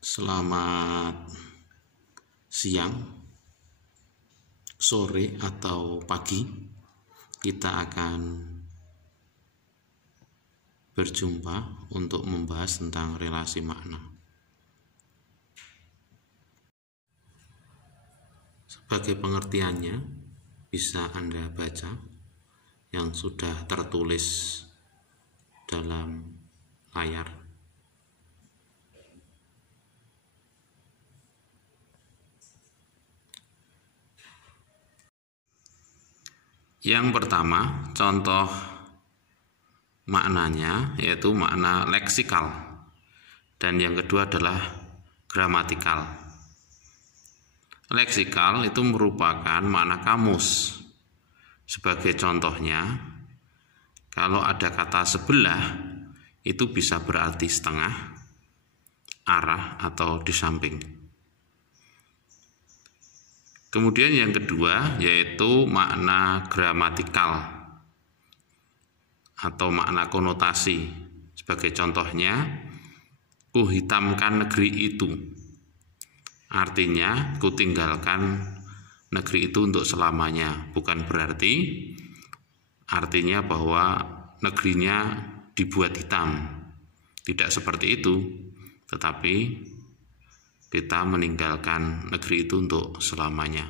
Selamat siang, sore, atau pagi. Kita akan berjumpa untuk membahas tentang relasi makna. Sebagai pengertiannya, bisa Anda baca yang sudah tertulis dalam layar. Yang pertama, contoh maknanya yaitu makna leksikal, dan yang kedua adalah gramatikal. Leksikal itu merupakan makna kamus. Sebagai contohnya, kalau ada kata sebelah, itu bisa berarti setengah, arah, atau di samping. Kemudian yang kedua yaitu makna gramatikal atau makna konotasi. Sebagai contohnya, kuhitamkan negeri itu. Artinya, kutinggalkan negeri itu untuk selamanya. Bukan berarti artinya bahwa negerinya dibuat hitam. Tidak seperti itu, tetapi kita meninggalkan negeri itu untuk selamanya.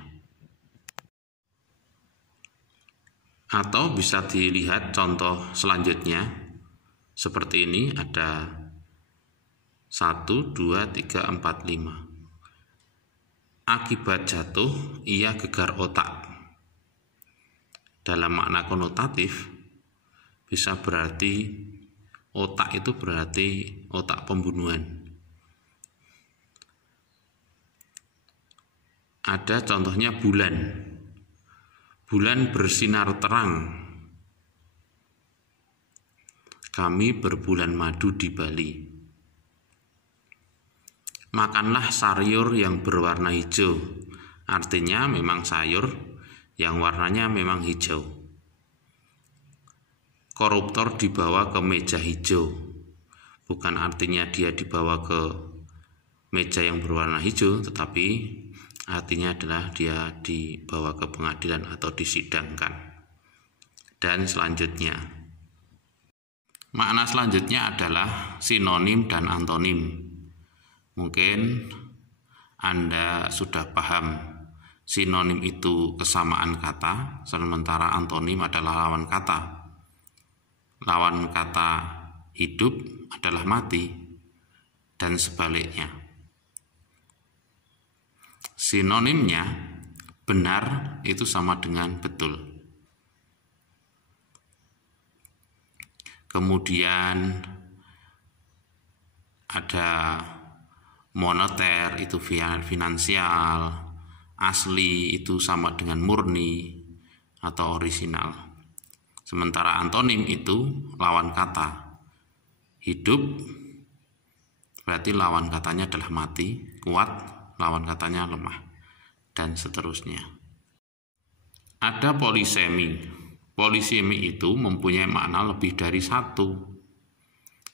Atau bisa dilihat contoh selanjutnya seperti ini, ada 1, 2, 3, 4, 5. Akibat jatuh ia gegar otak. Dalam makna konotatif bisa berarti otak itu berarti otak pembunuhan. Ada contohnya bulan. Bulan bersinar terang. Kami berbulan madu di Bali. Makanlah sayur yang berwarna hijau. Artinya memang sayur yang warnanya memang hijau. Koruptor dibawa ke meja hijau. Bukan artinya dia dibawa ke meja yang berwarna hijau, tetapi artinya adalah dia dibawa ke pengadilan atau disidangkan. Dan selanjutnya, makna selanjutnya adalah sinonim dan antonim. Mungkin Anda sudah paham, sinonim itu kesamaan kata, sementara antonim adalah lawan kata. Lawan kata hidup adalah mati, dan sebaliknya. Sinonimnya benar itu sama dengan betul. Kemudian ada moneter itu finansial, asli itu sama dengan murni atau orisinal. Sementara antonim itu lawan kata. Hidup berarti lawan katanya adalah mati, kuat lawan katanya lemah, dan seterusnya. Ada polisemi. Polisemi itu mempunyai makna lebih dari satu.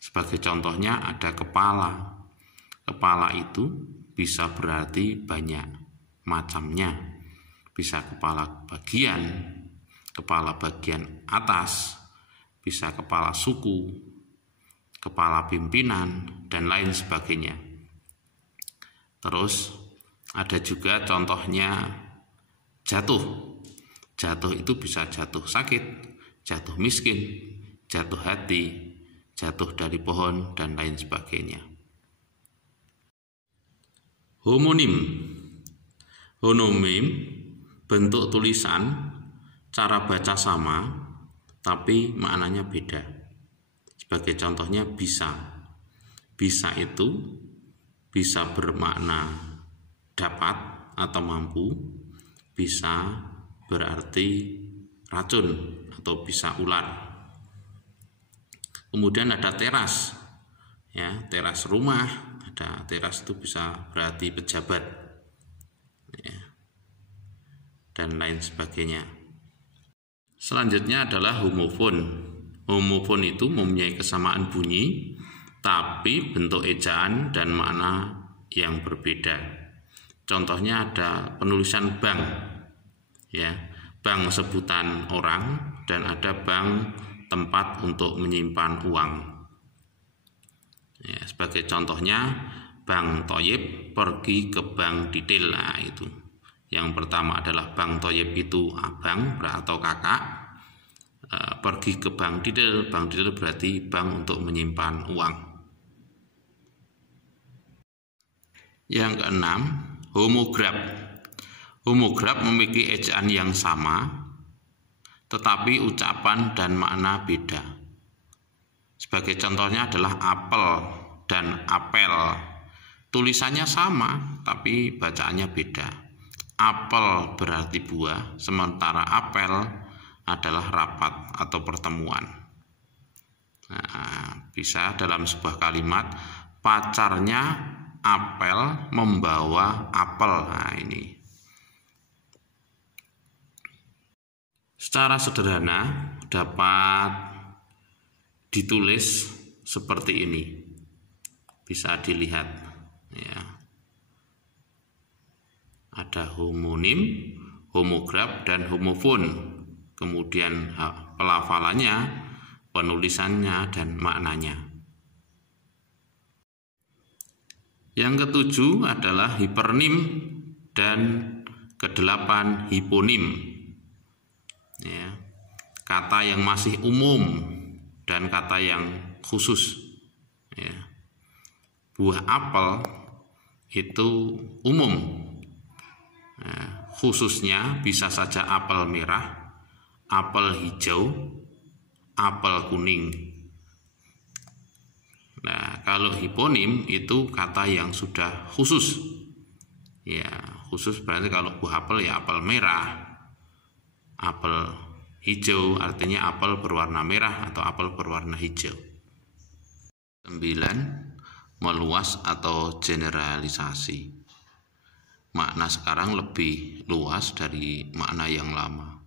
Sebagai contohnya ada kepala. Kepala itu bisa berarti banyak macamnya. Bisa kepala bagian atas, bisa kepala suku, kepala pimpinan, dan lain sebagainya. Terus ada juga contohnya jatuh. Jatuh itu bisa jatuh sakit, jatuh miskin, jatuh hati, jatuh dari pohon, dan lain sebagainya. Homonim. Homonim bentuk tulisan, cara baca sama, tapi maknanya beda. Sebagai contohnya bisa. Bisa itu bisa bermakna dapat atau mampu, bisa berarti racun atau bisa ular. Kemudian ada teras, ya, teras rumah. Ada teras itu bisa berarti pejabat, ya, dan lain sebagainya. Selanjutnya adalah homofon. Homofon itu mempunyai kesamaan bunyi, tapi bentuk ejaan dan makna yang berbeda. Contohnya ada penulisan bank, ya, bank sebutan orang, dan ada bank tempat untuk menyimpan uang. Ya, sebagai contohnya, Bank Thoyib pergi ke bank detail. Nah, itu. Yang pertama adalah Bank Thoyib itu abang atau kakak, pergi ke bank detail. Bank detail berarti bank untuk menyimpan uang. Yang keenam, homograf. Homograf memiliki ejaan yang sama, tetapi ucapan dan makna beda. Sebagai contohnya adalah apel dan apel. Tulisannya sama, tapi bacaannya beda. Apel berarti buah, sementara apel adalah rapat atau pertemuan. Nah, bisa dalam sebuah kalimat, pacarnya apel membawa apel. Nah, ini. Secara sederhana dapat ditulis seperti ini. Bisa dilihat, ya. Ada homonim, homograf, dan homofon. Kemudian pelafalannya, penulisannya, dan maknanya. Yang ketujuh adalah hipernim dan kedelapan hiponim. Ya, kata yang masih umum dan kata yang khusus. Ya. Buah apel itu umum. Nah, khususnya bisa saja apel merah, apel hijau, apel kuning. Nah, kalau hiponim itu kata yang sudah khusus. Ya, khusus berarti kalau buah apel ya apel merah, apel hijau artinya apel berwarna merah atau apel berwarna hijau. 9. Meluas atau generalisasi. Makna sekarang lebih luas dari makna yang lama.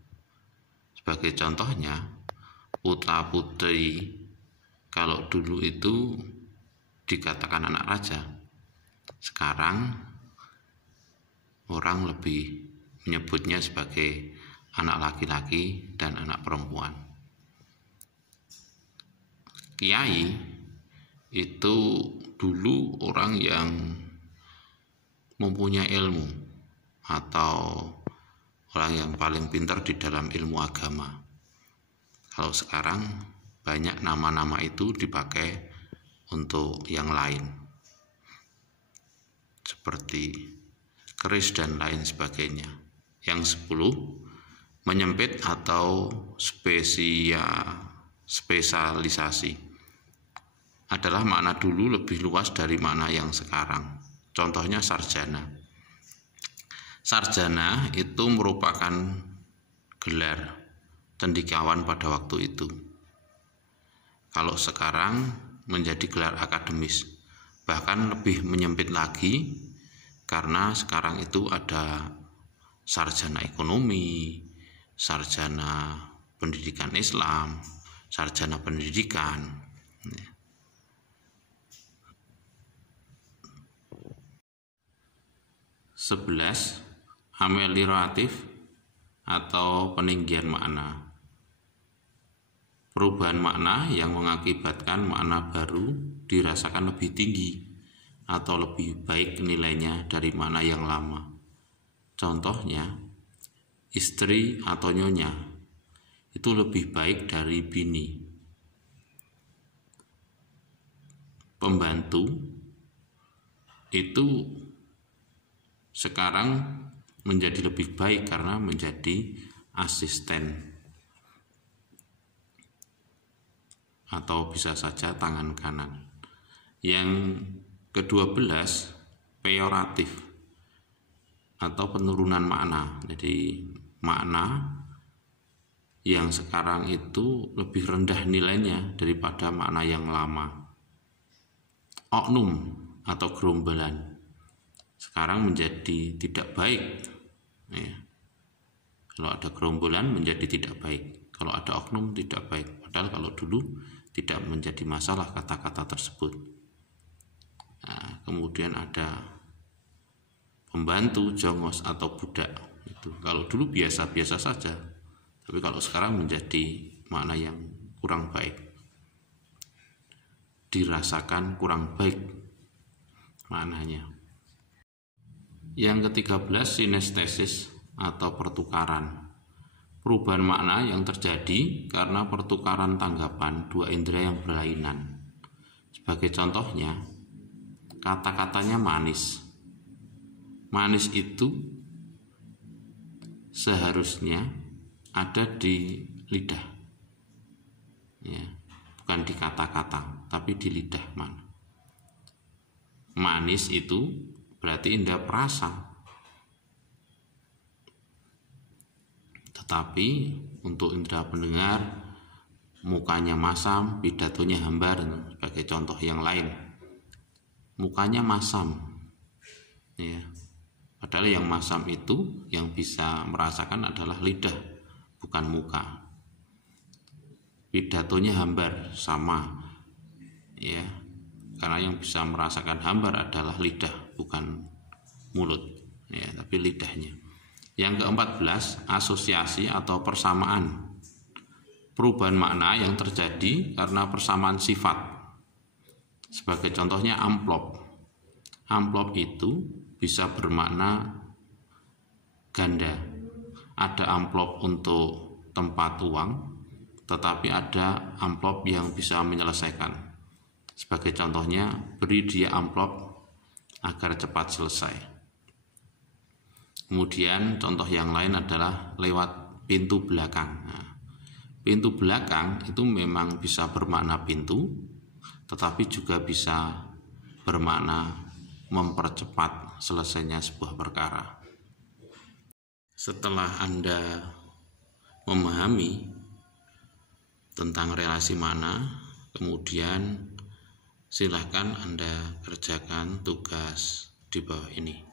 Sebagai contohnya, putra putri kalau dulu itu dikatakan anak raja, sekarang orang lebih menyebutnya sebagai anak laki-laki dan anak perempuan. Kiai itu dulu orang yang mempunyai ilmu atau orang yang paling pintar di dalam ilmu agama. Kalau sekarang banyak nama-nama itu dipakai untuk yang lain, seperti keris dan lain sebagainya. Yang 10, menyempit atau spesialisasi adalah makna dulu lebih luas dari makna yang sekarang. Contohnya sarjana. Sarjana itu merupakan gelar cendekiawan pada waktu itu. Kalau sekarang menjadi gelar akademis, bahkan lebih menyempit lagi karena sekarang itu ada sarjana ekonomi, sarjana pendidikan Islam, sarjana pendidikan. 11. Amelioratif atau peninggian makna. Perubahan makna yang mengakibatkan makna baru dirasakan lebih tinggi atau lebih baik nilainya dari makna yang lama. Contohnya, istri atau nyonya itu lebih baik dari bini. Pembantu itu sekarang menjadi lebih baik karena menjadi asisten atau bisa saja tangan kanan. Yang ke-12, peyoratif atau penurunan makna. Jadi makna yang sekarang itu lebih rendah nilainya daripada makna yang lama. Oknum atau gerombolan sekarang menjadi tidak baik, ya. Kalau ada gerombolan menjadi tidak baik, kalau ada oknum tidak baik. Padahal kalau dulu tidak menjadi masalah kata-kata tersebut. Nah, kemudian ada pembantu, jongos atau budak. Itu kalau dulu biasa-biasa saja, tapi kalau sekarang menjadi makna yang kurang baik, dirasakan kurang baik maknanya. Yang ke-13, sinestesis atau pertukaran. Perubahan makna yang terjadi karena pertukaran tanggapan dua indera yang berlainan. Sebagai contohnya, kata-katanya manis. Manis itu seharusnya ada di lidah, ya, bukan di kata-kata, tapi di lidah. Manis itu berarti indera perasa, tetapi untuk indera pendengar, mukanya masam, pidatonya hambar. Sebagai contoh yang lain, mukanya masam, ya, padahal yang masam itu yang bisa merasakan adalah lidah, bukan muka. Pidatonya hambar, sama, ya, karena yang bisa merasakan hambar adalah lidah, bukan mulut, ya, tapi lidahnya. Yang ke-14, asosiasi atau persamaan. Perubahan makna yang terjadi karena persamaan sifat. Sebagai contohnya amplop. Amplop itu bisa bermakna ganda. Ada amplop untuk tempat uang, tetapi ada amplop yang bisa menyelesaikan. Sebagai contohnya, beri dia amplop agar cepat selesai. Kemudian contoh yang lain adalah lewat pintu belakang. Nah, pintu belakang itu memang bisa bermakna pintu, tetapi juga bisa bermakna mempercepat selesainya sebuah perkara. Setelah Anda memahami tentang relasi makna, kemudian silahkan Anda kerjakan tugas di bawah ini.